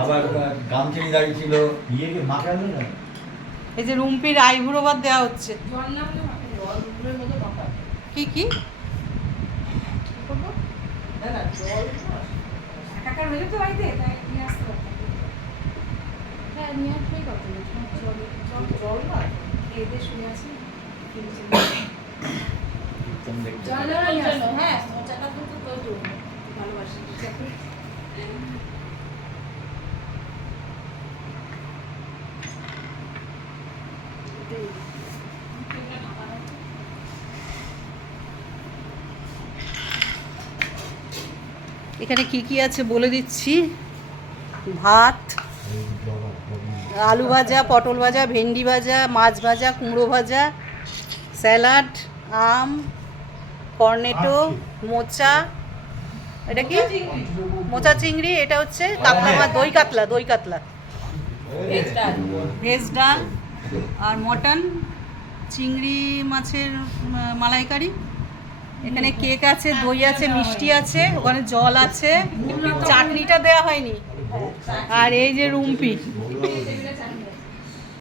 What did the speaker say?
আবার গামছানি দাঁড়িয়ে ছিল ইয়েকে মাখা হলো না। এই যে রুম্পির আইবুড়ো ভাত দেওয়া হচ্ছে। কি কি এখানে কি কি আছে বলে দিচ্ছি। ভাত, আলু ভাজা, পটল ভাজা, ভেন্ডি ভাজা, মাছ ভাজা, কুমড়ো ভাজা, স্যালাড, আম, কর্নেটো, মোচা, এটা কি মোচা চিংড়ি, এটা হচ্ছে কাতলা মাছ, দই কাতলা, দই কাতলা, ভেজ ডাল আর মটন, চিংড়ি মাছের মালাইকারি। এখানে কেক আছে, দই আছে, মিষ্টি আছে, ওখানে জল আছে, চাটনিটা দেওয়া হয়নি। আর এই যে রুম্পি,